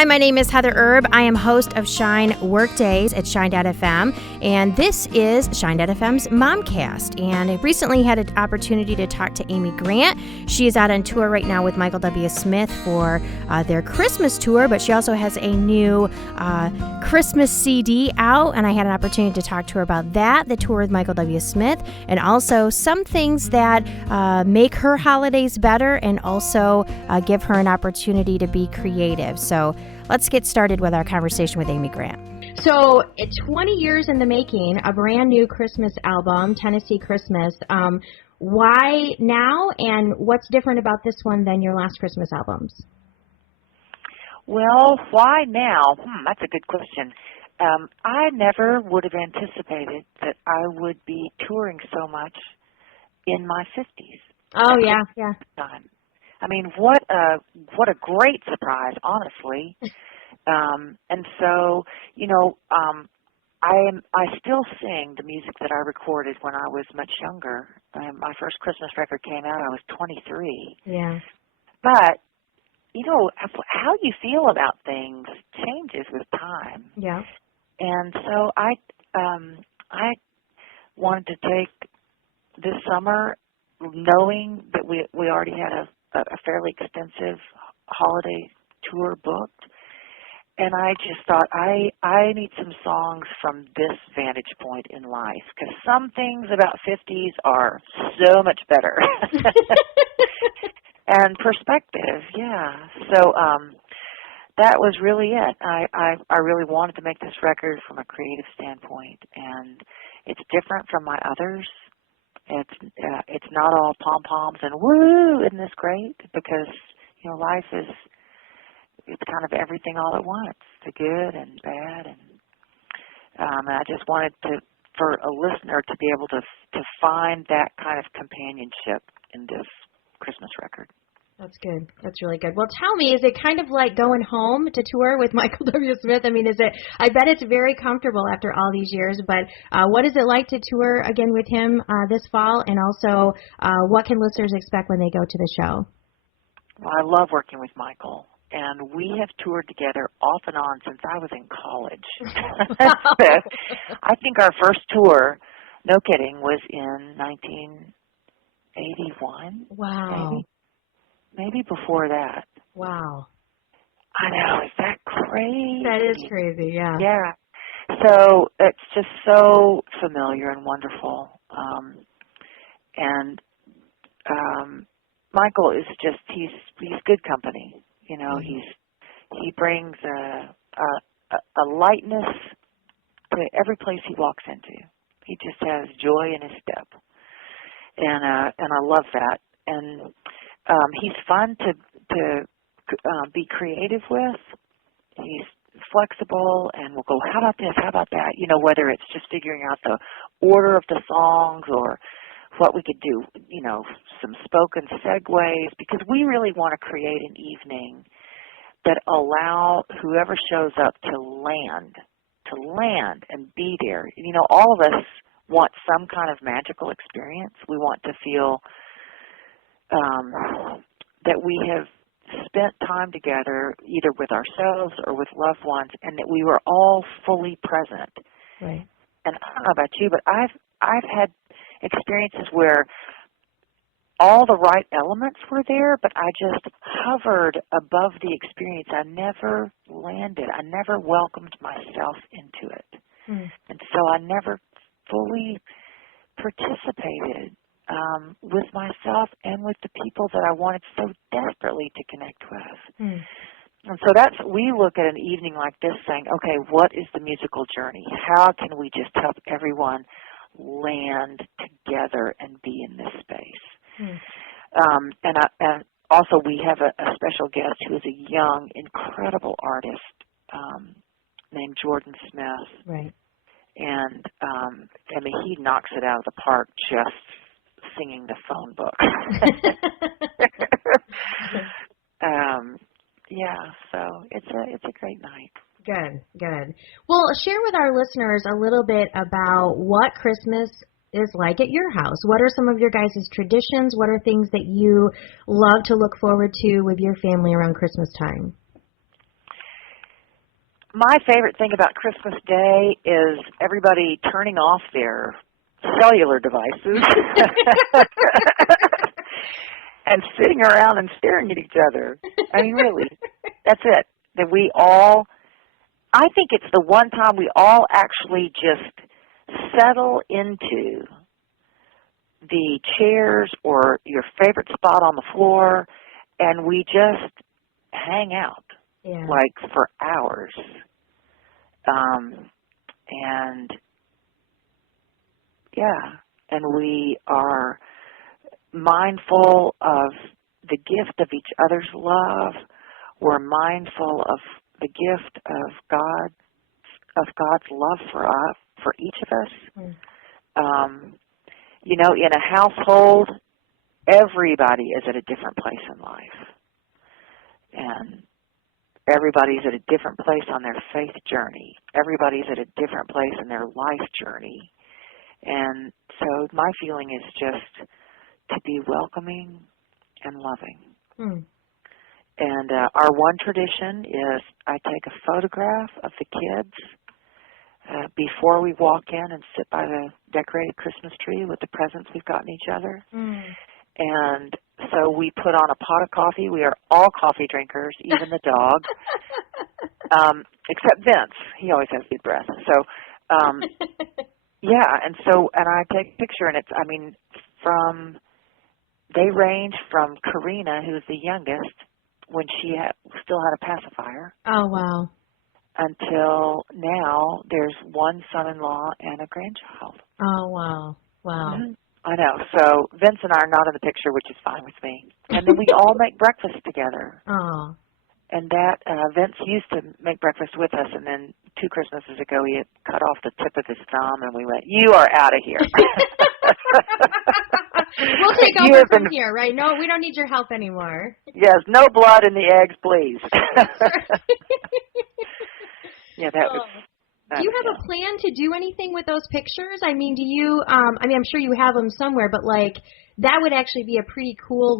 Hi, my name is Heather Erbe. I am host of Shine Workdays at Shine.fm, and this is Shine.fm's Momcast. And I recently had an opportunity to talk to Amy Grant. She is out on tour right now with Michael W. Smith for their Christmas tour, but she also has a new Christmas CD out, and I had an opportunity to talk to her about that, the tour with Michael W. Smith, and also some things that make her holidays better and also give her an opportunity to be creative. So let's get started with our conversation with Amy Grant. So 20 years in the making, a brand new Christmas album, Tennessee Christmas. Why now, and what's different about this one than your last Christmas albums? Well, why now? That's a good question. I never would have anticipated that I would be touring so much in my 50s. Oh, yeah. Time. I mean, what a great surprise, honestly. And so, I still sing the music that I recorded when I was much younger. My first Christmas record came out, I was 23. Yeah. But, how you feel about things changes with time. Yeah. And so I wanted to take this summer, knowing that we already had a fairly extensive holiday tour booked, and I just thought I need some songs from this vantage point in life, because some things about 50s are so much better. And perspective, yeah. So that was really it. I really wanted to make this record from a creative standpoint, and it's different from my others. It's not all pom-poms and woo, isn't this great? Because, life it's kind of everything all at once, the good and bad. And I just wanted for a listener to be able to find that kind of companionship in this Christmas record. That's good. That's really good. Well, tell me, is it kind of like going home to tour with Michael W. Smith? I mean, I bet it's very comfortable after all these years, but what is it like to tour again with him this fall? And also, what can listeners expect when they go to the show? Well, I love working with Michael, and we have toured together off and on since I was in college. So I think our first tour, no kidding, was in 1981. Wow. Maybe before that. Wow. I know. Is that crazy? That is crazy, yeah. Yeah. So it's just so familiar and wonderful. Michael is just, he's good company. He brings a lightness to every place he walks into. He just has joy in his step. And I love that. And he's fun to be creative with. He's flexible, and we'll go, how about this, how about that? Whether it's just figuring out the order of the songs or what we could do, some spoken segues, because we really want to create an evening that allow whoever shows up to land and be there. All of us want some kind of magical experience. We want to feel that we have spent time together, either with ourselves or with loved ones, and that we were all fully present. Right. And I don't know about you, but I've had experiences where all the right elements were there, but I just hovered above the experience. I never landed. I never welcomed myself into it. And so I never fully participated with myself and with the people that I wanted so desperately to connect with. And so we look at an evening like this saying, okay, what is the musical journey? How can we just help everyone land together and be in this space? And also we have a special guest who is a young, incredible artist named Jordan Smith. Right. And he knocks it out of the park just singing the phone book. So it's a great night. Good. Well, share with our listeners a little bit about what Christmas is like at your house. What are some of your guys' traditions? What are things that you love to look forward to with your family around Christmas time? my favorite thing about Christmas Day is everybody turning off their cellular devices and sitting around and staring at each other. I mean, really, that's it. That we all, I think it's the one time we all actually just settle into the chairs or your favorite spot on the floor, and we just hang out, like for hours. And and we are mindful of the gift of each other's love. We're mindful of the gift of God's love for us, for each of us. You know, in a household, everybody is at a different place in life. And everybody's at a different place on their faith journey. Everybody's at a different place in their life journey. And so my feeling is just to be welcoming and loving. And our one tradition is I take a photograph of the kids before we walk in and sit by the decorated Christmas tree with the presents we've gotten each other. And so we put on a pot of coffee. We are all coffee drinkers, even the dog, except Vince. He always has good breath. So, and I take a picture, and it's, I mean, they range from Karina, who's the youngest, when she still had a pacifier. Oh, wow. Until now, there's one son-in-law and a grandchild. Oh, wow. Wow. Mm-hmm. I know. So Vince and I are not in the picture, which is fine with me. And then we all make breakfast together. Oh. And that Vince used to make breakfast with us, and then 2 Christmases ago he had cut off the tip of his thumb, and we went, "You are out of here." We'll take over from here, right? No, we don't need your help anymore. Yes, no blood in the eggs, please. Yeah, that was. Do you have a plan to do anything with those pictures? I mean, do you? I'm sure you have them somewhere, but like that would actually be a pretty cool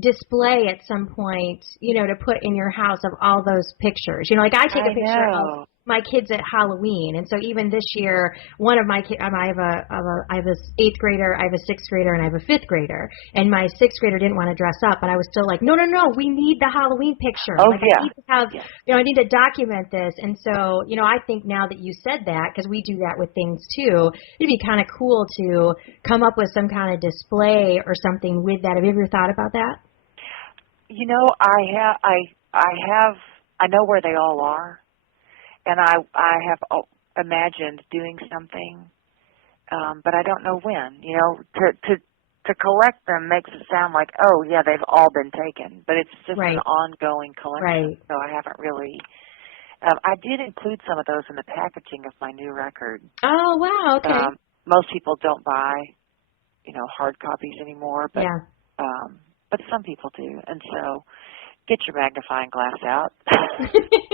display at some point, to put in your house of all those pictures. Like I take a picture of my kids at Halloween, and so even this year, one of my kids, I have a 8th grader, I have a 6th grader, and I have a 5th grader, and my 6th grader didn't want to dress up, but I was still like, no, we need the Halloween picture. I need to have, I need to document this, and so, I think now that you said that, because we do that with things too, it'd be kind of cool to come up with some kind of display or something with that. Have you ever thought about that? I know where they all are. And I have imagined doing something, but I don't know when. To collect them makes it sound like, oh, yeah, they've all been taken. But it's just an ongoing collection. So I haven't really. I did include some of those in the packaging of my new record. Oh, wow, okay. Most people don't buy, hard copies anymore, but some people do. And so get your magnifying glass out.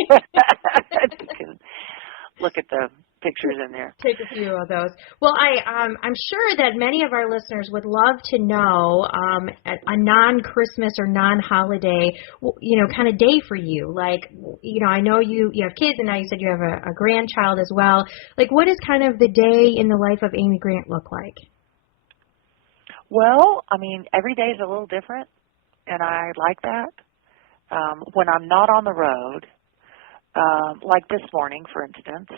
You can look at the pictures in there. Take a few of those. Well, I'm sure that many of our listeners would love to know a non-Christmas or non-holiday, kind of day for you. Like, I know you have kids, and now you said you have a grandchild as well. Like, what does kind of the day in the life of Amy Grant look like? Well, I mean, every day is a little different, and I like that. When I'm not on the road, like this morning, for instance,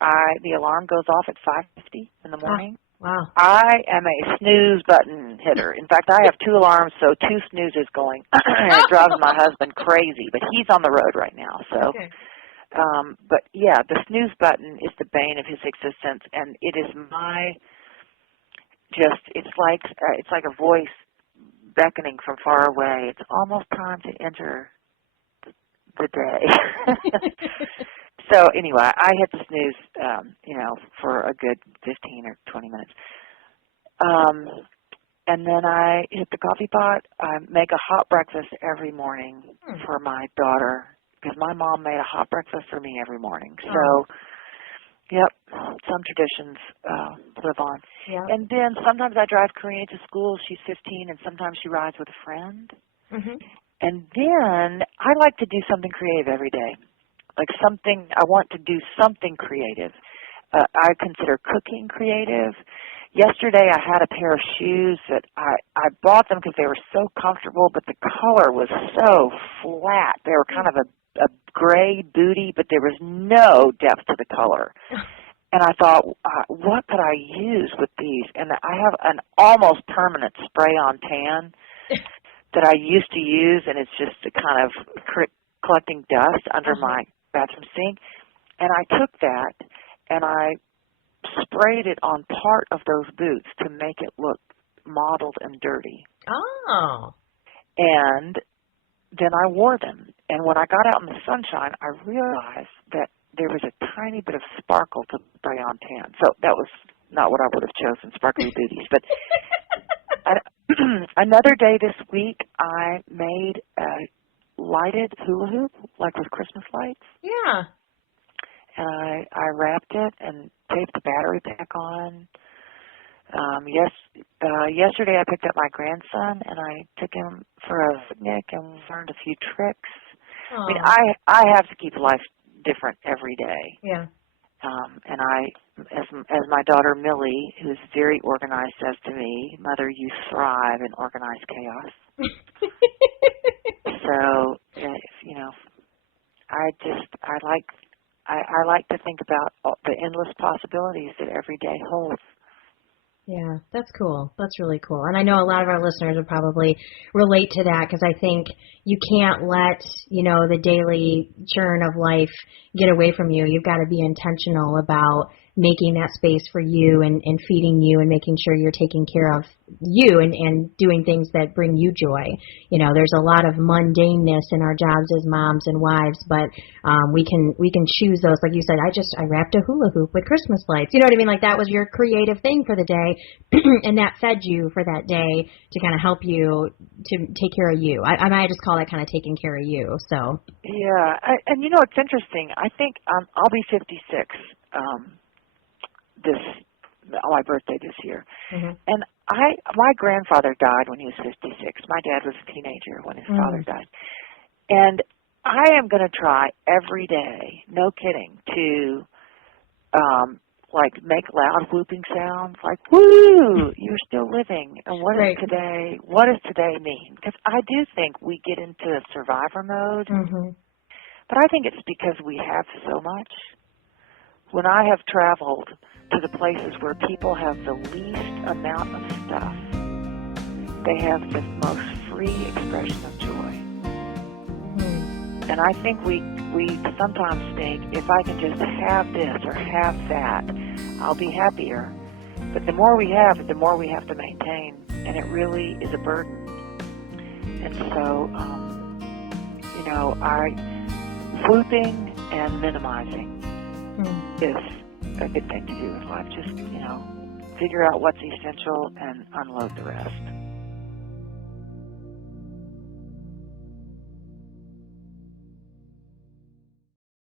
the alarm goes off at 5:50 in the morning. Oh, wow. I am a snooze button hitter. In fact, I have 2 alarms, so 2 snoozes going. And it drives my husband crazy, but he's on the road right now. So, okay. But yeah, the snooze button is the bane of his existence, and it is it's like a voice beckoning from far away. It's almost time to enter the day. So anyway, I hit the snooze, for a good 15 or 20 minutes. And then I hit the coffee pot. I make a hot breakfast every morning for my daughter, because my mom made a hot breakfast for me every morning. So, yep, some traditions live on. Yep. And then sometimes I drive Karina to school. She's 15, and sometimes she rides with a friend. Mm-hmm. And then I like to do something creative every day. like something, I want to do something creative. I consider cooking creative. Yesterday I had a pair of shoes that I bought them because they were so comfortable, but the color was so flat. They were kind of a gray booty, but there was no depth to the color. And I thought, what could I use with these? And I have an almost permanent spray-on tan that I used to use, and it's just a kind of collecting dust under my bathroom sink. And I took that, and I sprayed it on part of those boots to make it look mottled and dirty. Oh. And then I wore them. And when I got out in the sunshine, I realized that there was a tiny bit of sparkle to spray on tan. So that was not what I would have chosen, sparkly booties. But another day this week, I made a lighted hula hoop, like with Christmas lights. Yeah. And I wrapped it and taped the battery back on. Yesterday I picked up my grandson, and I took him for a picnic and learned a few tricks. Aww. I mean, I have to keep life different every day. Yeah. And as my daughter Millie, who's very organized, says to me, "Mother, you thrive in organized chaos." So, you know, I like to think about the endless possibilities that every day holds. Yeah, that's cool. That's really cool. And I know a lot of our listeners would probably relate to that, because I think you can't let, the daily churn of life get away from you. You've got to be intentional about making that space for you and feeding you and making sure you're taking care of you and doing things that bring you joy. There's a lot of mundaneness in our jobs as moms and wives, but we can choose those. Like you said, I wrapped a hula hoop with Christmas lights. You know what I mean? Like, that was your creative thing for the day, and that fed you for that day to kind of help you to take care of you. I just call that kind of taking care of you. So yeah, and it's interesting. I think I'll be 56. My birthday this year. Mm-hmm. And my grandfather died when he was 56. My dad was a teenager when his father died. And I am going to try every day, no kidding, to make loud whooping sounds, like, woo, you're still living. And what does today mean? Because I do think we get into survivor mode, but I think it's because we have so much. When I have traveled to the places where people have the least amount of stuff, they have the most free expression of joy. And I think we sometimes think, if I can just have this or have that, I'll be happier. But the more we have, the more we have to maintain, and it really is a burden. And so, swooping and minimizing is a good thing to do with life. Just, figure out what's essential and unload the rest.